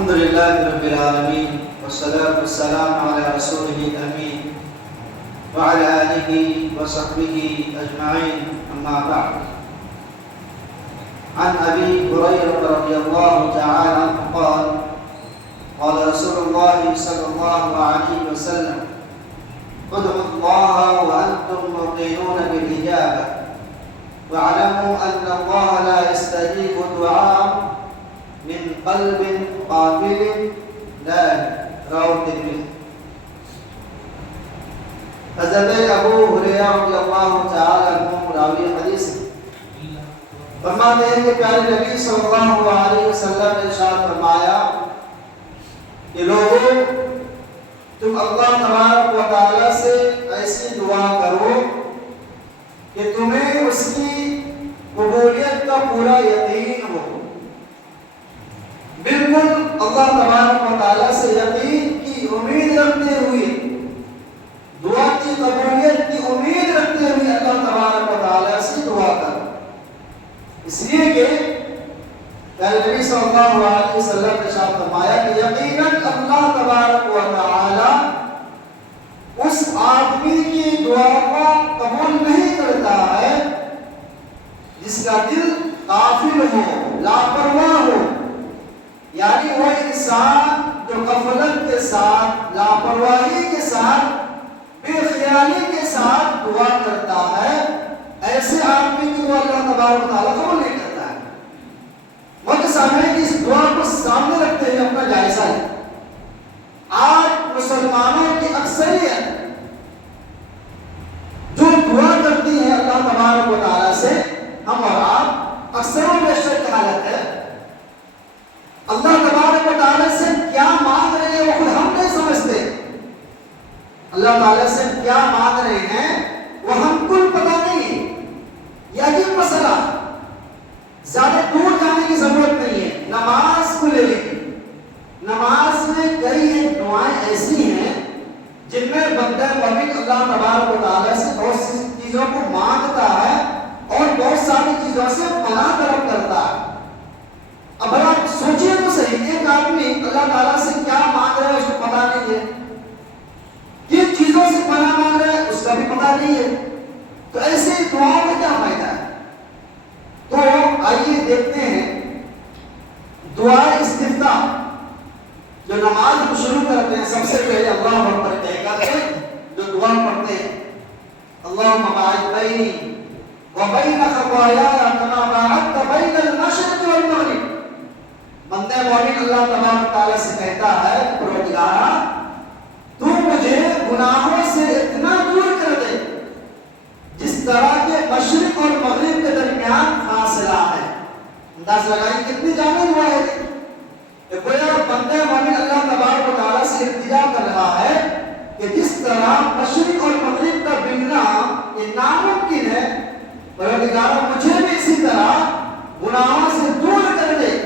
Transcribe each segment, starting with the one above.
الحمد لله رب العالمين والصلاة والسلام على رسوله الأمين وعلى آله وصحبه أجمعين أما بعد. عن أبي هريرة رضي الله تعالى عنه قال قال رسول الله صلى الله عليه وسلم ادعوا الله وأنتم موقنون بالإجابة واعلموا أن الله لا يستجيب دعاء من قلب غافل لاهٍ. رواه الترمذی. حضرت ابو ہریرہ رضی اللہ تعالی عنہ راوی حدیث فرماتے ہیں کہ پیارے نبی صلی اللہ علیہ وسلم نے ارشاد فرمایا کہ لوگوں تم اللہ تبارک و تعالی سے ایسی دعا کرو کہ تمہیں اس کی قبولیت کا پورا یقین ہو. بالکل اللہ تبارک و تعالی سے یقین کی امید رکھتے ہوئے, دعا کی قبولیت کی امید رکھتے ہوئے اللہ تبارک و تعالی سے دعا کرو. اس لیے کہ پیارے نبی صلی اللہ علیہ وسلم نے ارشاد فرمایا کہ یقیناً اللہ تبارک و تعالی اس آدمی کی دعا کو قبول نہیں کرتا ہے جس کا دل غافل ہو, لاپرواہ ہو. یعنی وہ انسان جو غفلت کے ساتھ, لاپرواہی کے ساتھ, بے خیالی کے ساتھ دعا کرتا ہے, ایسے آدمی کی دعا اللہ تبارک و تعالیٰ قبول نہیں کرتا ہے. وقت سامنے کی اس دعا کو سامنے رکھتے ہوئے اپنا جائزہ ہے. آج مسلمانوں کی اکثریت جو دعا کرتی ہے اللہ تبارک و تعالیٰ سے, ہم اور آپ اکثر و بیشتر کی حالت ہے اللہ تبارک و تعالیٰ سے کیا مانگ رہے ہیں وہ خود ہم نہیں سمجھتے. اللہ تعالیٰ سے کیا مانگ رہے ہیں وہ ہم کو پتا نہیں. یہ عجیب مسئلہ, زیادہ دور جانے کی ضرورت نہیں ہے. نماز کو لے لیں, نماز میں کئی دعائیں ایسی ہیں جن میں بندہ مومن اللہ تبارک و تعالیٰ سے بہت سی چیزوں کو مانگتا ہے اور بہت ساری چیزوں سے پناہ طلب کرتا ہے. اب آپ سوچئے تو صحیح, ایک آدمی اللہ تعالیٰ سے کیا مانگ رہا ہے اس کو پتا نہیں ہے, کن چیزوں سے پناہ مانگ رہا ہے اس کا بھی پتا نہیں ہے, تو ایسے دعاؤں کا کیا فائدہ ہے؟ تو آئیے دیکھتے ہیں دعا استفتاح جو نماز کو شروع کرتے ہیں سب سے پہلے اللہ اکبر کہہ کر کے جو دعا پڑھتے ہیں اللہم باعث بینی وبین خطایا کما باعثت بین المشرق والمغرب. بندہ مومن اللہ تبارک تعالیٰ سے کہتا ہے پروردگارا تو مجھے گناہوں سے اتنا دور کر دے جس طرح کے مشرق اور مغرب کے درمیان فاصلہ ہے. انداز لگائیں کتنی جامع دعا ہے کہ گویا بندہ مومن اللہ تبارک و تعالیٰ سے التجا کر رہا ہے کہ جس طرح مشرق اور مغرب کا ملنا یہ ناممکن ہے, پروردگارا مجھے بھی اسی طرح گناہوں سے دور کر دے.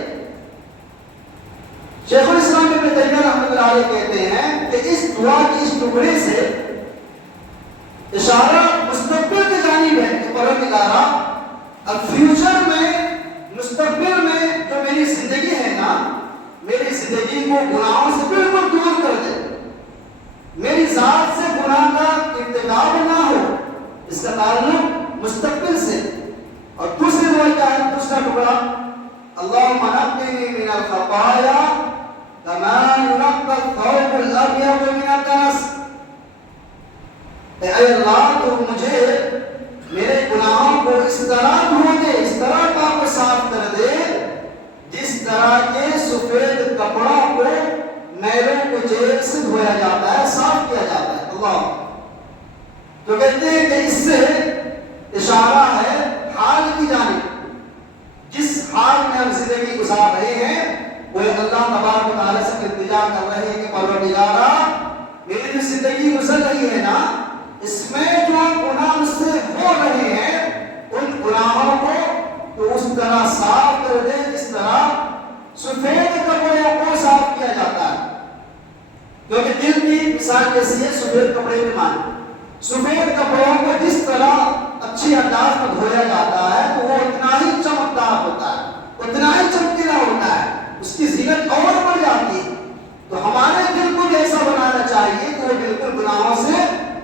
شیخ الاسلام ابن تیمیہ رحمۃ اللہ علیہ کہتے ہیں کہ اس دعا کی اس ٹکڑے سے اشارہ مستقبل کی جانب ہے کہ پروردگارا اب فیوچر میں, مستقبل میں جو میری زندگی ہے نا, میری زندگی کو گناہوں سے بالکل دور کر دے, میری ذات سے گناہ کا ارتکاب نہ ہو. اس کا تعلق مستقبل سے. اور دوسری دعا کیا ہے, دوسرا ٹکڑا اللہم نقنی من الخطایا کما ینقی الثوب الابیض من الدنس. اے اللہ تو مجھے میرے گناہوں کو اس طرح دھو دے, اس طرح پاک و صاف کر دے جس طرح کے سفید کپڑوں کو میلوں کو جیل سے دھویا جاتا ہے, صاف کیا جاتا ہے. اللہ تو کہتے ہیں کہ اس سے اشارہ ہے حال کی جانب. جس حال میں ہم زندگی گزار رہے ہیں وہ اللہ تبارک و تعالیٰ سے التجا کر رہے ہیں کہ پروردگارا میری جو زندگی گزر رہی ہے نا, اس میں جو گناہ مجھ سے ہو رہے ہیں ان گناہوں کو تو اس طرح صاف کر دے جس طرح سفید کپڑوں کو صاف کیا جاتا ہے. کیونکہ دل کی مثال کیسی ہے, سفید کپڑے میں مانے سفید کپڑوں کو جس طرح اچھی انداز میں دھویا جاتا ہے تو وہ اتنا ہی چمکدار ہوتا ہے, اتنا ہی چمکیلا ہوتا ہے, اس کی زینت اور بڑھ جاتی